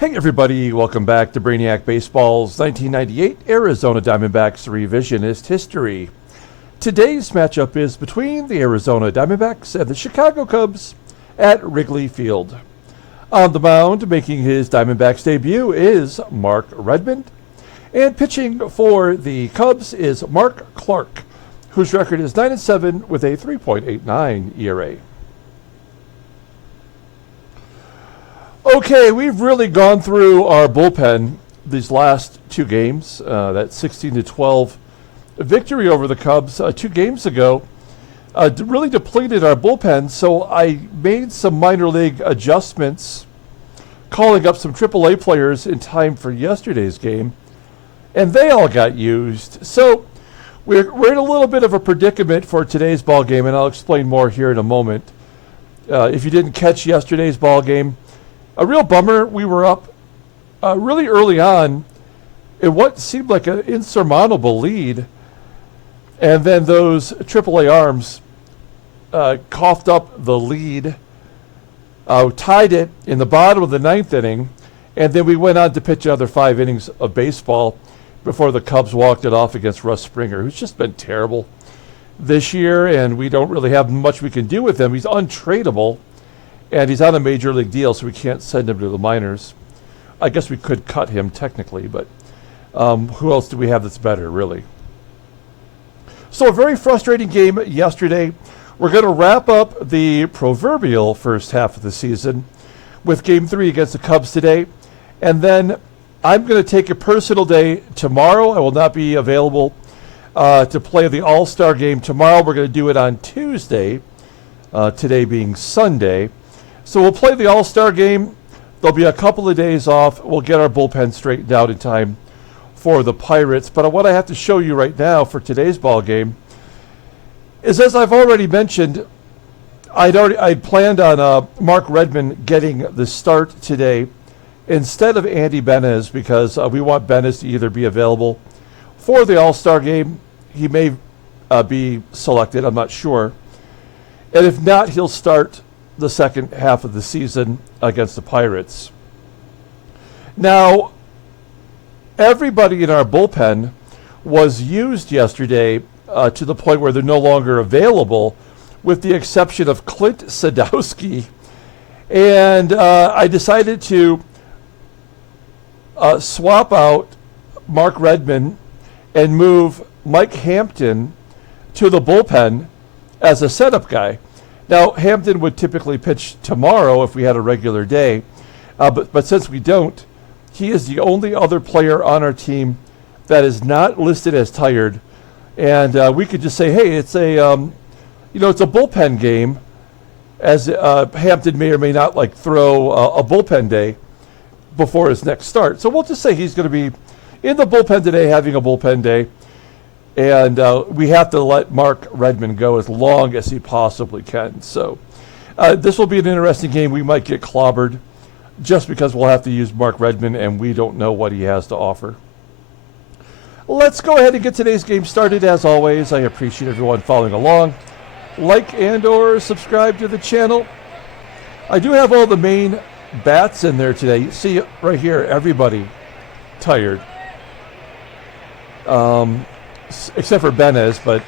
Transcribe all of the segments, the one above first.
Hey everybody, welcome back to Brainiac Baseball's 1998 Arizona Diamondbacks Revisionist History. Today's matchup is between the Arizona Diamondbacks and the Chicago Cubs at Wrigley Field. On the mound, making his Diamondbacks debut is Mark Redman, and pitching for the Cubs is Mark Clark, whose record is 9-7 with a 3.89 ERA. Okay, we've really gone through our bullpen these last two games. That 16-12 victory over the Cubs 2 games ago really depleted our bullpen, so I made some minor league adjustments, calling up some AAA players in time for yesterday's game, and they all got used. So we're in a little bit of a predicament for today's ball game, and I'll explain more here in a moment. If you didn't catch yesterday's ball game, a real bummer. We were up really early on in what seemed like an insurmountable lead, and then those AAA arms coughed up the lead, tied it in the bottom of the 9th inning, and then we went on to pitch another 5 innings of baseball before the Cubs walked it off against Russ Springer, who's just been terrible this year, and we don't really have much we can do with him. He's untradeable. And he's on a major league deal, so we can't send him to the minors. I guess we could cut him technically, but who else do we have that's better, really? So a very frustrating game yesterday. We're going to wrap up the proverbial first half of the season with Game 3 against the Cubs today. And then I'm going to take a personal day tomorrow. I will not be available to play the All-Star game tomorrow. We're going to do it on Tuesday, today being Sunday. So we'll play the All-Star game. There'll be a couple of days off. We'll get our bullpen straightened out in time for the Pirates. But what I have to show you right now for today's ball game is, as I've already mentioned, I'd planned on Mark Redman getting the start today instead of Andy Benez, because we want Benez to either be available for the All-Star game. He may be selected, I'm not sure. And if not, he'll start the second half of the season against the Pirates. Now, everybody in our bullpen was used yesterday to the point where they're no longer available, with the exception of Clint Sadowski. And I decided to swap out Mark Redman and move Mike Hampton to the bullpen as a setup guy. Now, Hampton would typically pitch tomorrow if we had a regular day, but since we don't, he is the only other player on our team that is not listed as tired, and we could just say, hey, it's a it's a bullpen game, as Hampton may or may not throw a bullpen day before his next start. So we'll just say he's going to be in the bullpen today, having a bullpen day. And we have to let Mark Redman go as long as he possibly can. So this will be an interesting game. We might get clobbered just because we'll have to use Mark Redman, and we don't know what he has to offer. Let's go ahead and get today's game started. As always, I appreciate everyone following along. Like and or subscribe to the channel. I do have all the main bats in there today. You see right here, everybody tired. Except for Benez, but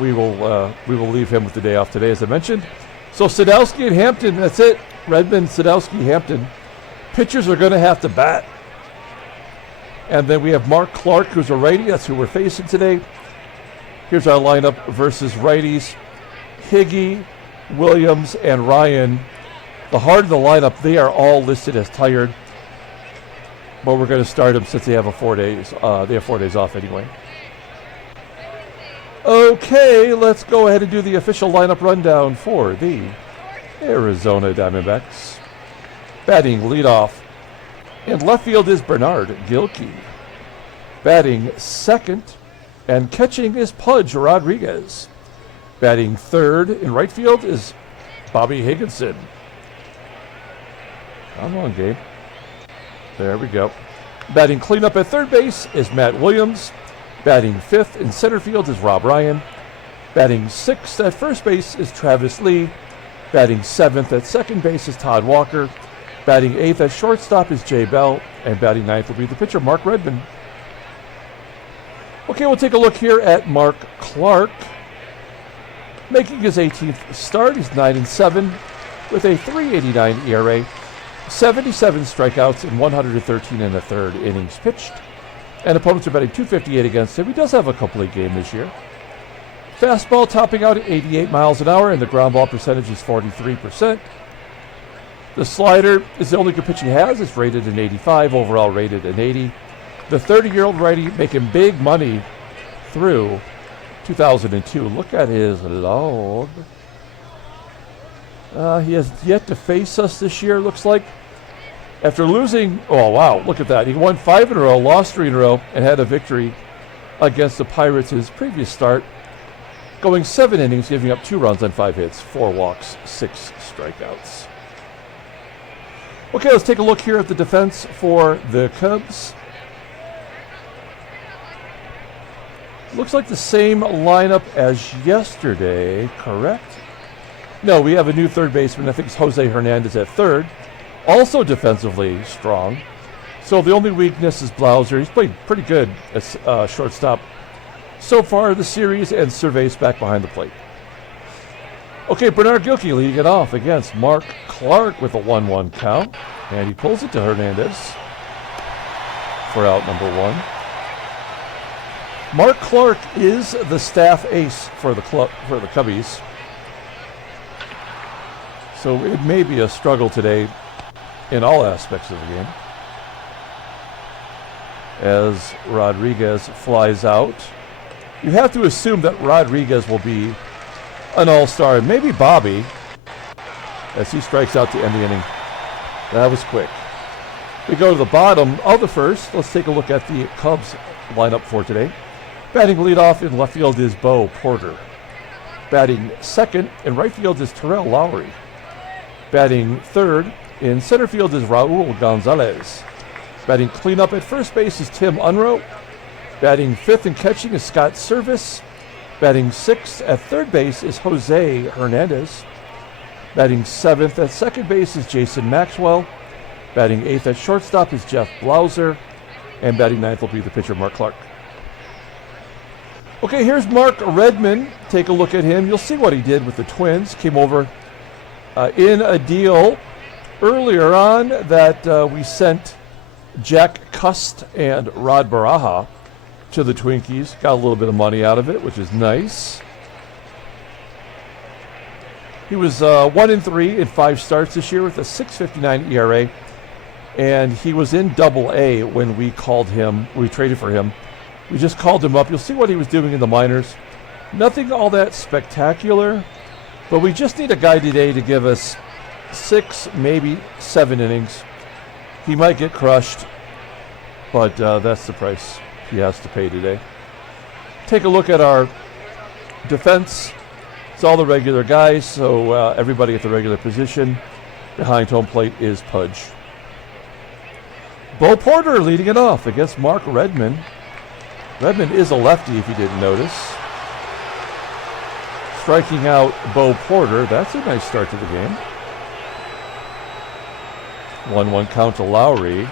we will leave him with the day off today, as I mentioned. So Sadowski and Hampton, that's it. Redman, Sadowski, Hampton. Pitchers are going to have to bat. And then we have Mark Clark, who's a righty. That's who we're facing today. Here's our lineup versus righties. Higgy, Williams, and Ryan. The heart of the lineup, they are all listed as tired. But we're going to start them since they have 4 days. They have 4 days off anyway. Okay, let's go ahead and do the official lineup rundown for the Arizona Diamondbacks. Batting leadoff in left field is Bernard Gilkey. Batting second and catching is Pudge Rodriguez. Batting third in right field is Bobby Higginson. Come on, Gabe. There we go. Batting cleanup at third base is Matt Williams. Batting fifth in center field is Rob Ryan. Batting sixth at first base is Travis Lee. Batting seventh at second base is Todd Walker. Batting 8th at shortstop is Jay Bell, and batting 9th will be the pitcher, Mark Redman. Okay, we'll take a look here at Mark Clark. Making his 18th start, he's 9-7 with a 3.89 ERA, 77 strikeouts in 113 and a third innings pitched. And opponents are batting .258 against him. He does have a complete game this year. Fastball topping out at 88 miles an hour, and the ground ball percentage is 43%. The slider is the only good pitch he has. It's rated an 85, overall rated an 80. The 30-year-old righty making big money through 2002. Look at his log. He has yet to face us this year, looks like. After losing, oh wow, look at that. He won 5 in a row, lost 3 in a row, and had a victory against the Pirates his previous start. Going 7 innings, giving up 2 runs on 5 hits, 4 walks, 6 strikeouts. Okay, let's take a look here at the defense for the Cubs. Looks like the same lineup as yesterday, correct? No, we have a new third baseman. I think it's Jose Hernandez at third. Also defensively strong. So the only weakness is BLAUSER. He's played pretty good as shortstop so far this series, and SERVAIS back behind the plate. Okay, Bernard GILKEY leading it off against Mark Clark with a 1-1 count. And he pulls it to Hernandez for out number 1. Mark Clark is the staff ace for the Cubbies. So it may be a struggle today in all aspects of the game. As Rodriguez flies out. You have to assume that Rodriguez will be an all-star, and maybe Bobby, as he strikes out to end the inning. That was quick. We go to the bottom of the first. Let's take a look at the Cubs lineup for today. Batting leadoff in left field is Bo Porter. Batting second in right field is Terrell Lowery. Batting third in center field is Raul Gonzalez. Batting cleanup at first base is Tim UNROE. Batting fifth and catching is Scott Servais. Batting sixth at third base is Jose Hernandez. Batting seventh at second base is Jason Maxwell. Batting eighth at shortstop is Jeff BLAUSER. And batting ninth will be the pitcher, Mark Clark. Okay, here's Mark Redman. Take a look at him. You'll see what he did with the Twins. Came over in a deal earlier on that we sent Jack Cust and Rod Baraha to the Twinkies. Got a little bit of money out of it, which is nice. He was 1-3 in 5 starts this year with a 6.59 ERA, and he was in Double-A when we called him. We traded for him. We just called him up. You'll see what he was doing in the minors. Nothing all that spectacular, but we just need a guy today to give us 6, maybe 7 innings. He might get crushed, but that's the price he has to pay today. Take a look at our defense. It's all the regular guys, so everybody at the regular position. Behind home plate is Pudge. Bo Porter leading it off against Mark Redman. Redman is a lefty, if you didn't notice. Striking out Bo Porter. That's a nice start to the game. 1-1 count to Lowry.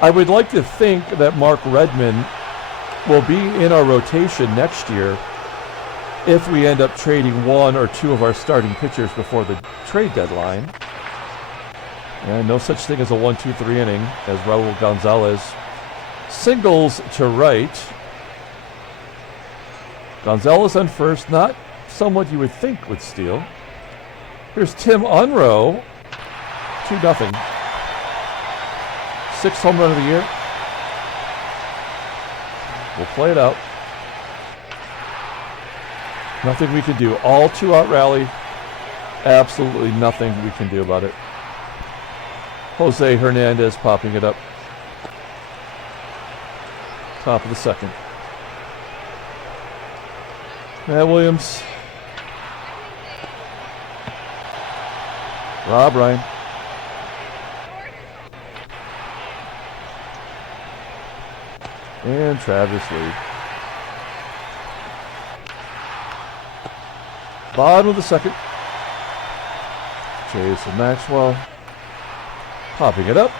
I would like to think that Mark Redman will be in our rotation next year if we end up trading 1 or 2 of our starting pitchers before the trade deadline. And no such thing as a 1-2-3 inning as Raul Gonzalez singles to right. Gonzalez on first, not someone you would think would steal. Here's Tim UNROE, 2-0. 6th home run of the year. We'll play it out. Nothing we can do. All 2-out rally. Absolutely nothing we can do about it. Jose Hernandez popping it up. Top of the second. Matt Williams. Rob Ryan. And Travis Lee. Bottom of the second. Jason Maxwell. Popping it up.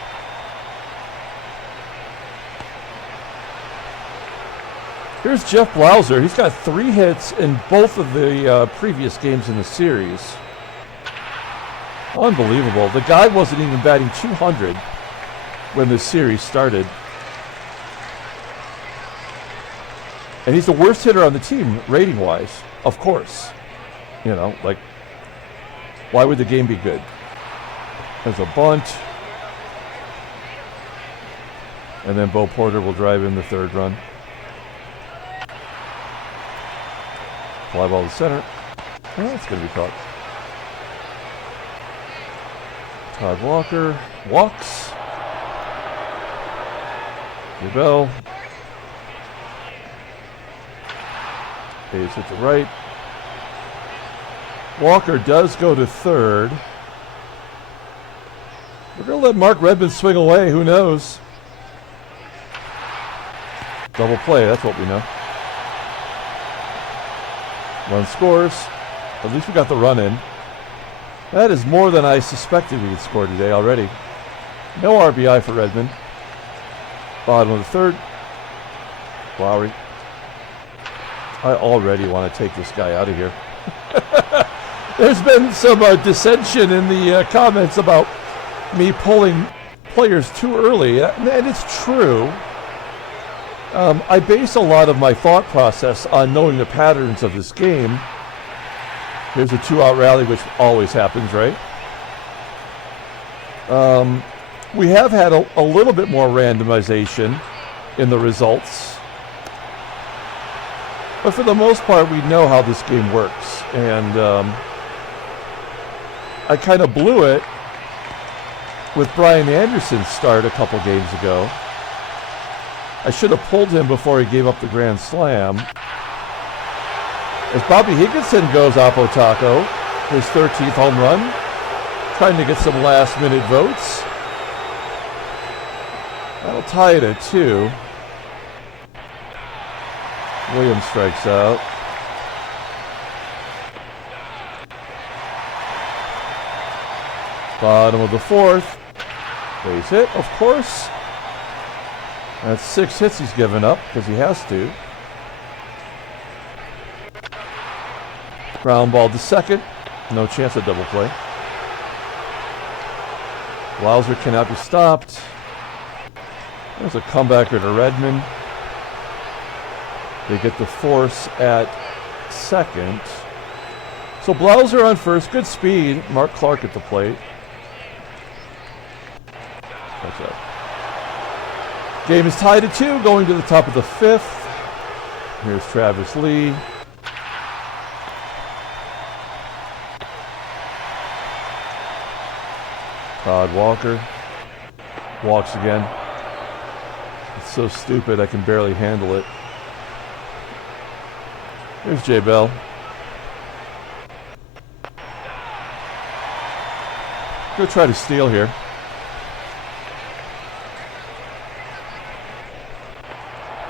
Here's Jeff BLAUSER. He's got 3 hits in both of the previous games in the series. Unbelievable. The guy wasn't even batting 200 when the series started. And he's the worst hitter on the team, rating-wise, of course. You know, like, why would the game be good? There's a bunt. And then Bo Porter will drive in the 3rd run. Fly ball to center. Oh, that's going to be caught. Todd Walker walks. Bell. Base hit to right. Walker does go to 3rd. We're going to let Mark Redman swing away. Who knows? Double play. That's what we know. Run scores. At least we got the run in. That is more than I suspected we would score today already. No RBI for Redman. Bottom of the 3rd. Lowry. I already want to take this guy out of here. There's been some dissension in the comments about me pulling players too early, and it's true. I base a lot of my thought process on knowing the patterns of this game. Here's a 2-out rally, which always happens, right? We have had a little bit more randomization in the results. But for the most part, we know how this game works. And I kind of blew it with Brian Anderson's start a couple games ago. I should have pulled him before he gave up the grand slam. As Bobby Higginson goes Oppo Taco, his 13th home run, trying to get some last-minute votes. That'll tie it at 2. Williams strikes out. Bottom of the 4th. Base hit, of course. That's 6 hits he's given up because he has to. Ground ball to 2nd. No chance of double play. BLAUSER cannot be stopped. There's a comebacker to Redman. They get the force at 2nd. So BLAUSER on 1st. Good speed. Mark Clark at the plate. What's up? Game is tied at 2, going to the top of the 5th. Here's Travis Lee. Todd Walker walks again. It's so stupid I can barely handle it. Here's J. Bell. Go try to steal here.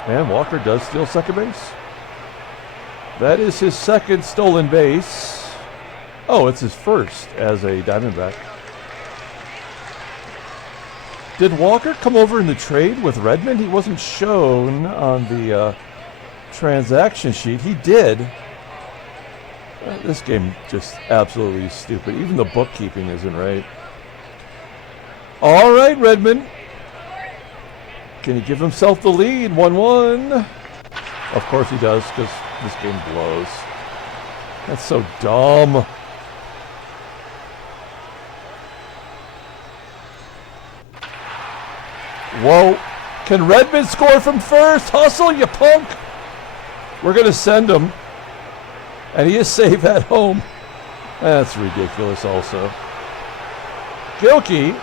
And Walker does steal second base. That is his 2nd stolen base. Oh, it's his 1st as a Diamondback. Did Walker come over in the trade with Redman? He wasn't shown on the transaction sheet. He did. This game just absolutely stupid. Even the bookkeeping isn't right. All right, Redman. Can he give himself the lead? 1-1. Of course he does, because this game blows. That's so dumb. Whoa. Can Redman score from 1st? Hustle, you punk. We're going to send him. And he is safe at home. That's ridiculous also. GILKEY,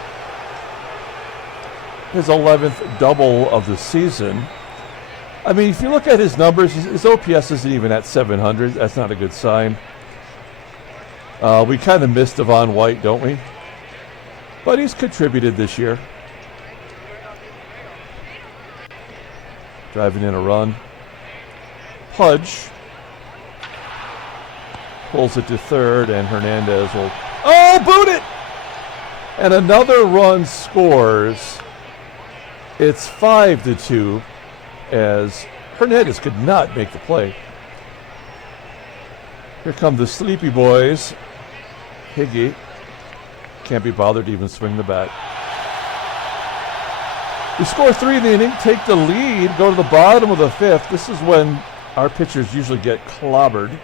his 11th double of the season. I mean, if you look at his numbers, his OPS isn't even at 700. That's not a good sign. We kind of missed Devon White, don't we? But he's contributed this year. Driving in a run. Pudge pulls it to 3rd, and Hernandez will... Oh, boot it! And another run scores. It's 5-2 as Hernandez could not make the play. Here come the sleepy boys. Higgy can't be bothered to even swing the bat. We score 3 in the inning, take the lead, go to the bottom of the 5th. This is when our pitchers usually get clobbered.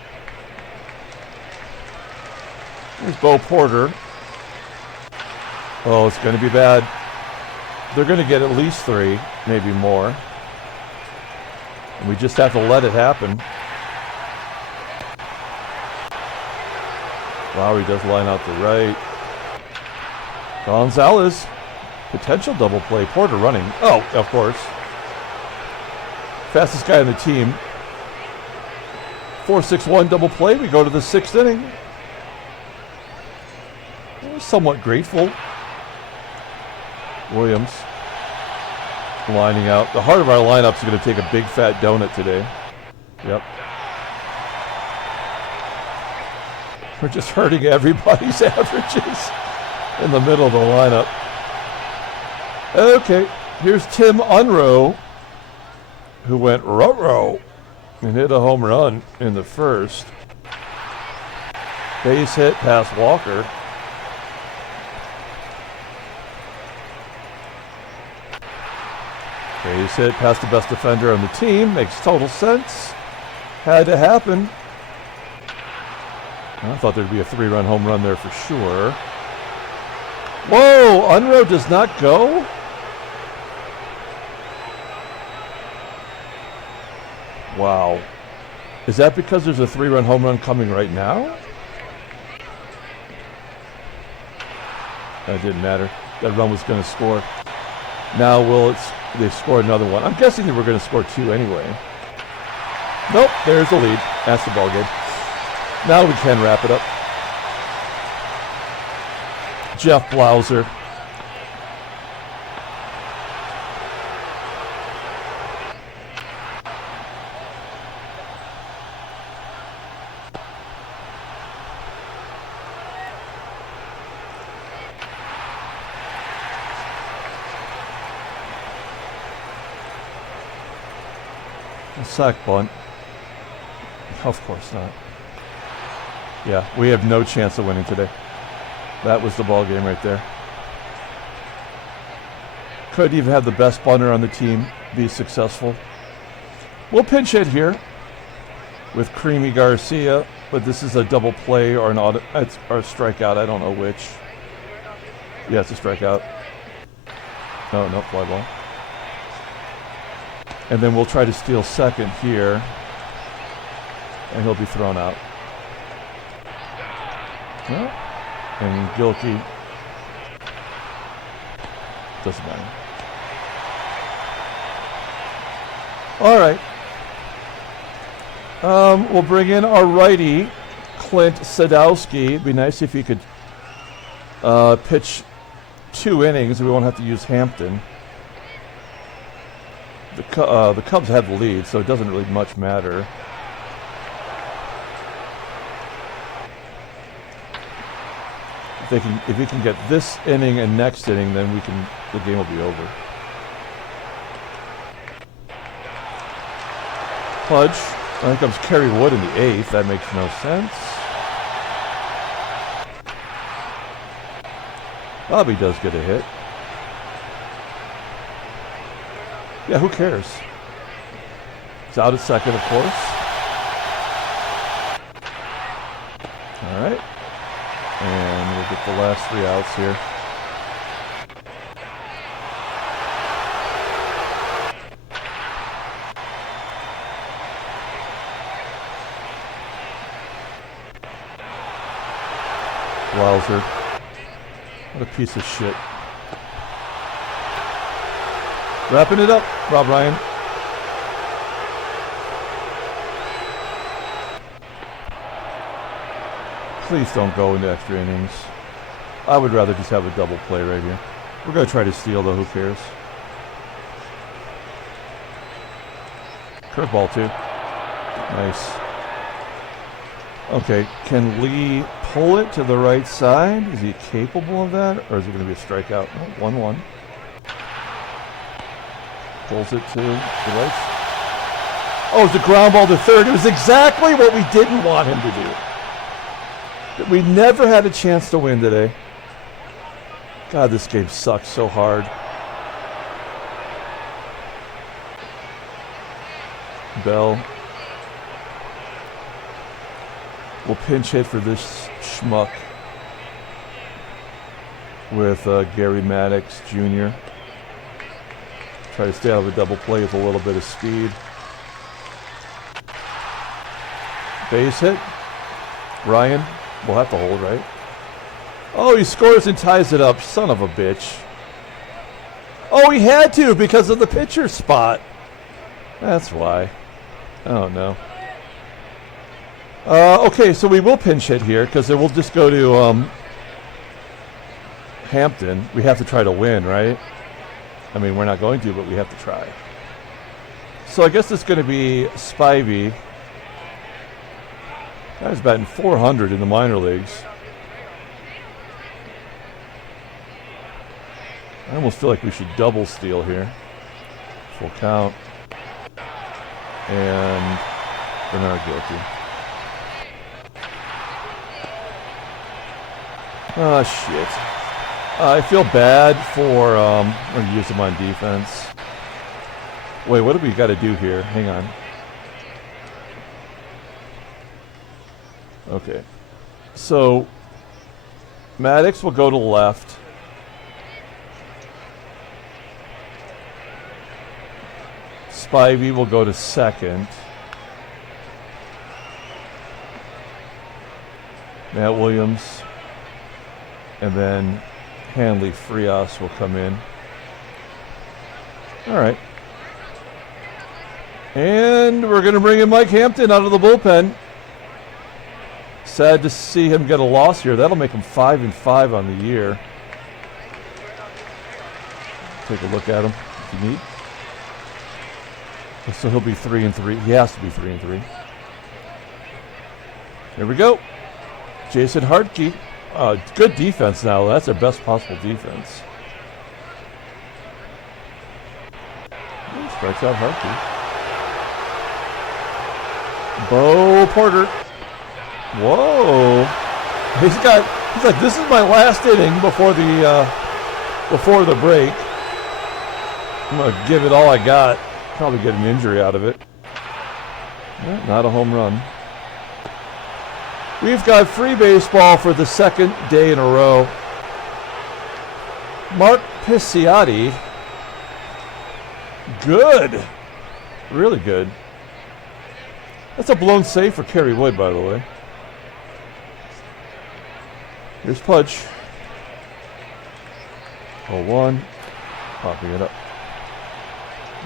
Here's Bo Porter. Oh, it's going to be bad. They're going to get at least 3, maybe more. And we just have to let it happen. Lowry does line out to right. Gonzalez, potential double play. Porter running. Oh, of course. Fastest guy on the team. 4-6-1 double play. We go to the 6th inning. Somewhat grateful. Williams lining out. The heart of our lineup is going to take a big fat donut today. Yep. We're just hurting everybody's averages in the middle of the lineup. Okay, here's Tim UNROE, who went ruh-roh and hit a home run in the 1st. Base hit past Walker. Base hit past the best defender on the team. Makes total sense. Had to happen. I thought there'd be a 3-run home run there for sure. Whoa! UNROE does not go? Wow. Is that because there's a 3-run home run coming right now? That didn't matter. That run was going to score. Now they score another one. I'm guessing they were going to score 2 anyway. Nope, there's the lead. That's the ball game. Now we can wrap it up. Jeff BLAUSER. A sack bunt. Of course not. Yeah, we have no chance of winning today. That was the ball game right there. Couldn't even have the best bunter on the team be successful. We'll pinch hit here with Creamy Garcia, but this is a double play or or a strikeout. I don't know which. Yeah, it's a strikeout. No, fly ball. And then we'll try to steal second here, and he'll be thrown out. Well, and GILKEY doesn't matter. All right. We'll bring in our righty, Clint Sadowski. It'd be nice if he could pitch 2 innings. We won't have to use Hampton. The Cubs have the lead, so it doesn't really much matter. If he can get this inning and next inning, then the game will be over. Pudge. I think comes Kerry Wood in the 8th. That makes no sense. Bobby does get a hit. Yeah, who cares? He's out at second, of course. All right. And we'll get the last 3 outs here. BLAUSER. What a piece of shit. Wrapping it up, Rob Ryan. Please don't go into extra innings. I would rather just have a double play right here. We're going to try to steal, though. Who cares? Curveball, too. Nice. Okay, can Lee pull it to the right side? Is he capable of that? Or is it going to be a strikeout? 1-1. Pulls it to the right. Oh, it's a ground ball to third. It was exactly what we didn't want him to do. We never had a chance to win today. God, this game sucks so hard. Bell. We'll pinch hit for this schmuck with Gary Maddox Jr. Try to stay out of a double play with a little bit of speed. Base hit. Ryan will have to hold, right? Oh, he scores and ties it up. Son of a bitch. Oh, he had to because of the pitcher spot. That's why. Oh, no. Okay, so we will pinch hit here because it will just go to Hampton. We have to try to win, right? I mean, we're not going to, but we have to try. So I guess it's going to be Spivey. Guy's batting .400 in the minor leagues. I almost feel like we should double steal here. Full count. And Bernard guilty. Oh, shit. I feel bad for, I'm going to use him on defense. Wait, what do we got to do here? Hang on. Okay. So, Maddox will go to left. Spivey will go to second. Matt Williams. And then Hanley Frias will come in. All right. And we're going to bring in Mike Hampton out of the bullpen. Sad to see him get a loss here. That'll make him 5-5 on the year. Take a look at him if you need. So he'll be 3-3. He has to be 3-3. Here we go. Jason Hartke. Good defense now. That's their best possible defense. Strikes out Hartke. Bo Porter. Whoa. He's like, this is my last inning before the break. I'm gonna give it all I got. Probably get an injury out of it. Not a home run. We've got free baseball for the second day in a row. Mark Pisciotti. Good. Really good. That's a blown save for Kerry Wood, by the way. Here's Pudge. 0-1. Popping it up.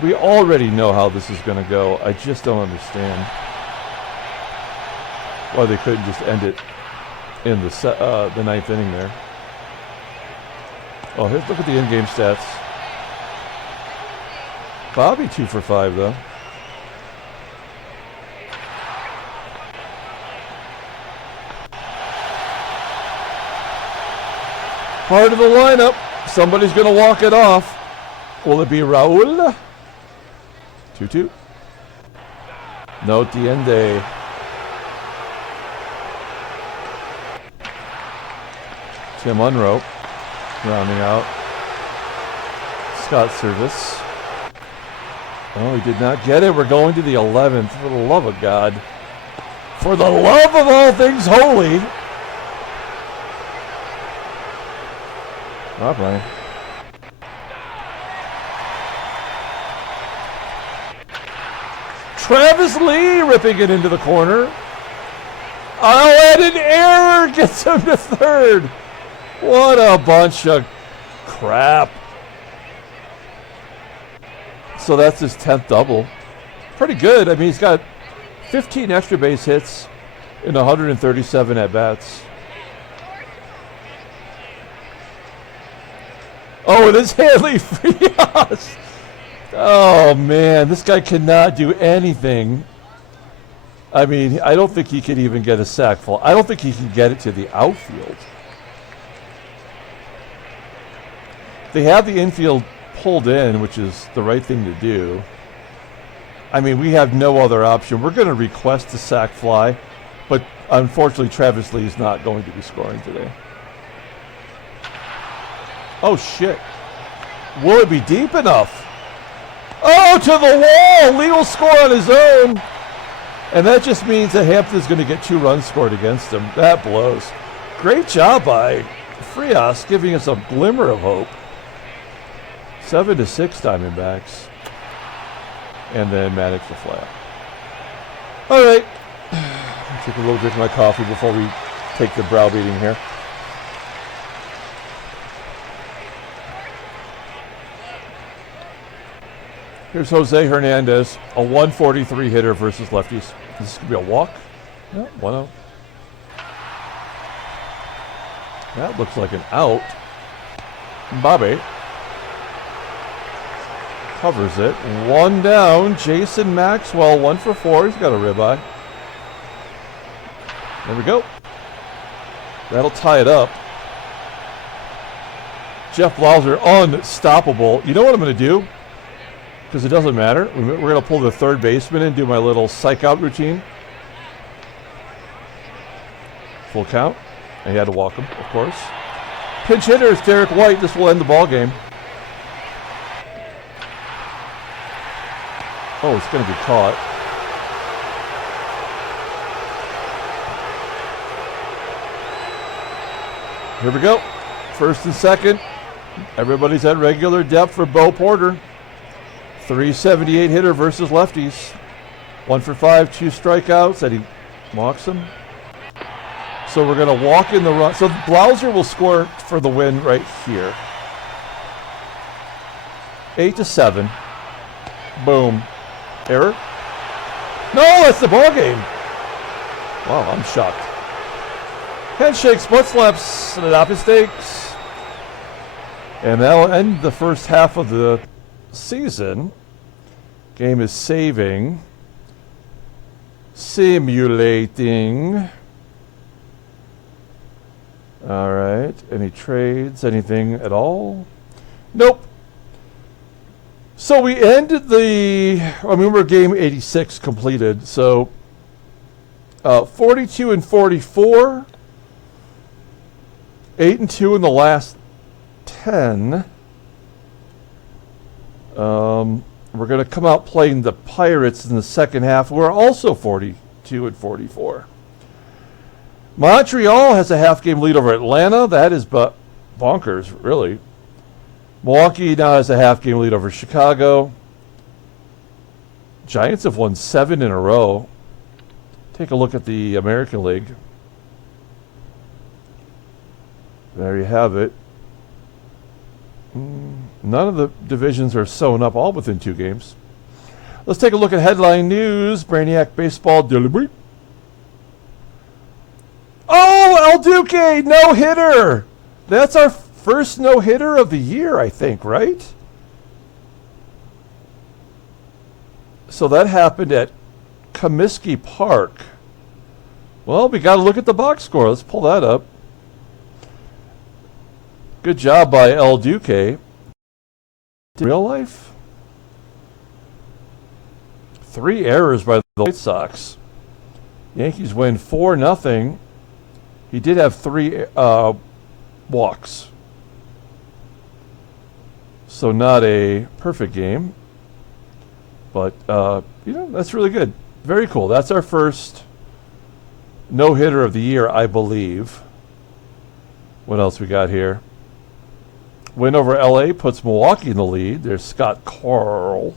We already know how this is going to go. I just don't understand why they couldn't just end it in the ninth inning there. Oh, here's, look at the in-game stats. Bobby 2 for 5, though. Part of the lineup. Somebody's going to walk it off. Will it be Raul? 2-2. No Tiende. Tim Unroe rounding out. Scott Service. Oh, he did not get it. We're going to the 11th. For the love of God. For the love of all things holy. All right. Travis Lee ripping it into the corner. Oh, and an error gets him to third. What a bunch of crap. So that's his 10th double. Pretty good. I mean, he's got 15 extra base hits in 137 at-bats. Oh, it is Hanley Frias. Oh, man. This guy cannot do anything. I mean, I don't think he could even get a sac fly. I don't think he can get it to the outfield. They have the infield pulled in, which is the right thing to do. I mean, we have no other option. We're going to request a sac fly, but unfortunately, Travis Lee is not going to be scoring today. Oh, shit. Will it be deep enough? Oh, to the wall! Lee will score on his own. And that just means that Hampton's going to get 2 runs scored against him. That blows. Great job by Frias, giving us a glimmer of hope. 7-6 Diamondbacks. And then Maddox the flat. All right. I'll take a little drink of my coffee before we take the browbeating here. Here's Jose Hernandez, a 143 hitter versus lefties. This could be a walk. Yeah, 1-0. That looks like an out. Bobby covers it. 1 down. Jason Maxwell, 1 for 4. He's got a ribeye. There we go. That'll tie it up. Jeff BLAUSER, unstoppable. You know what I'm going to do? Because it doesn't matter. We're going to pull the third baseman and do my little psych out routine. Full count. And he had to walk him, of course. Pinch hitter is Derek White. This will end the ball game. Oh, it's going to be caught. Here we go. First and second. Everybody's at regular depth for Bo Porter. 378 hitter versus lefties. 1 for 5, 2 strikeouts. And he walks him. So we're going to walk in the run. So BLAUSER will score for the win right here. 8-7. Boom. Error? No, that's the ball game. Wow, I'm shocked. Handshakes, butt slaps, and not mistakes. And that'll end the first half of the season. Game is saving. Simulating. All right. Any trades? Anything at all? Nope. So we ended we're game 86 completed. So 42 and 44. 8 and 2 in the last 10. We're going to come out playing the Pirates in the second half. We're also 42 and 44. Montreal has a half-game lead over Atlanta. That is bonkers, really. Milwaukee now has a half-game lead over Chicago. Giants have won 7 in a row. Take a look at the American League. There you have it. None of the divisions are sewn up, all within 2 games. Let's take a look at headline news. Brainiac Baseball Delivery. Oh, El Duque, no-hitter. That's our first no-hitter of the year, I think, right? So that happened at Comiskey Park. Well, we got to look at the box score. Let's pull that up. Good job by El Duque. In real life? 3 errors by the White Sox. Yankees win 4-0. He did have 3 walks. So not a perfect game. But, that's really good. Very cool. That's our first no-hitter of the year, I believe. What else we got here? Win over LA puts Milwaukee in the lead. There's Scott Carl.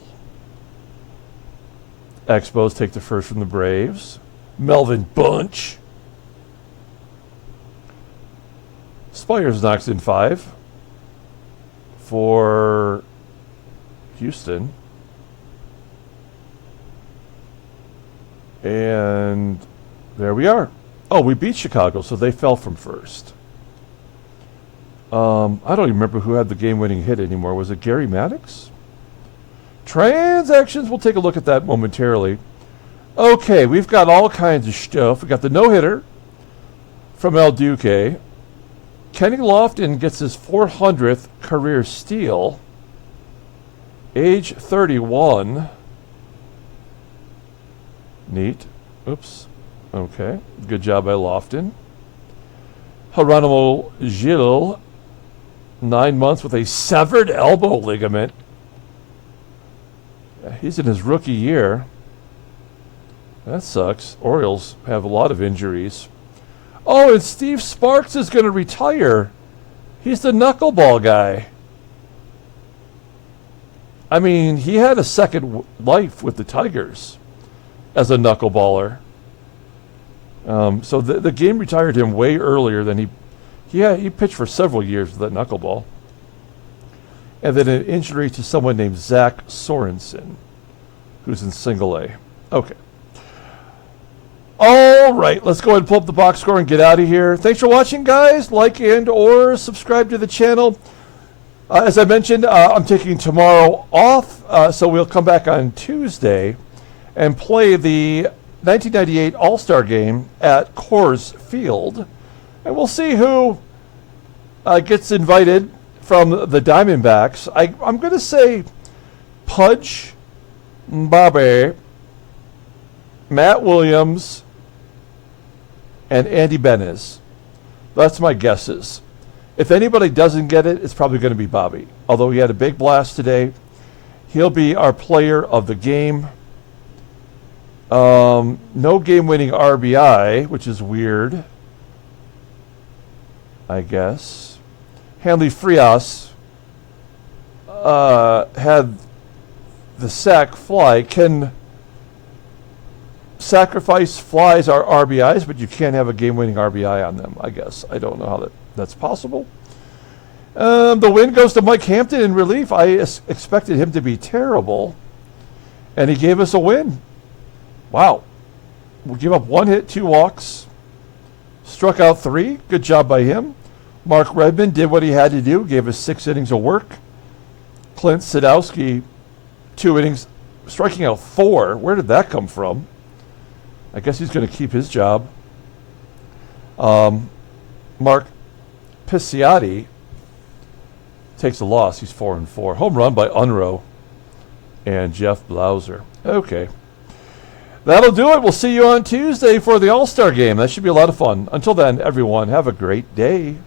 Expos take the first from the Braves. Melvin Bunch. Spires knocks in 5 for Houston. And there we are. Oh, we beat Chicago, so they fell from first. I don't even remember who had the game-winning hit anymore. Was it Gary Maddox? Transactions, we'll take a look at that momentarily. Okay, we've got all kinds of stuff. We got the no-hitter from El Duque. Kenny Lofton gets his 400th career steal. Age 31. Neat. Oops. Okay. Good job by Lofton. Geronimo Gil, 9 months with a severed elbow ligament. He's in his rookie year. That sucks. Orioles have a lot of injuries. Oh, and Steve Sparks is going to retire. He's the knuckleball guy. I mean, he had a second life with the Tigers as a knuckleballer. So the game retired him way earlier than he pitched for several years with that knuckleball. And then an injury to someone named Zach Sorensen, who's in single A. Okay. All right, let's go ahead and pull up the box score and get out of here. Thanks for watching, guys. Like and or subscribe to the channel. As I mentioned, I'm taking tomorrow off, so we'll come back on Tuesday and play the 1998 All-Star Game at Coors Field. And we'll see who gets invited from the Diamondbacks. I'm going to say Pudge, Bobby, Matt Williams, and Andy Benez. That's my guesses. If anybody doesn't get it, it's probably going to be Bobby. Although he had a big blast today. He'll be our player of the game. No game-winning RBI, which is weird, I guess. Hanley Frias had the sac fly. Can sacrifice flies are RBIs, but you can't have a game-winning RBI on them, I guess. I don't know how that's possible. The win goes to Mike Hampton in relief. I expected him to be terrible, and he gave us a win. Wow. We gave up 1 hit, 2 walks, struck out 3. Good job by him. Mark Redman did what he had to do, gave us 6 innings of work. Clint Sadowski, 2 innings, striking out 4. Where did that come from? I guess he's going to keep his job. Mark Pisciotti takes a loss. He's 4-4. Home run by UNROE and Jeff BLAUSER. Okay. That'll do it. We'll see you on Tuesday for the All-Star Game. That should be a lot of fun. Until then, everyone, have a great day.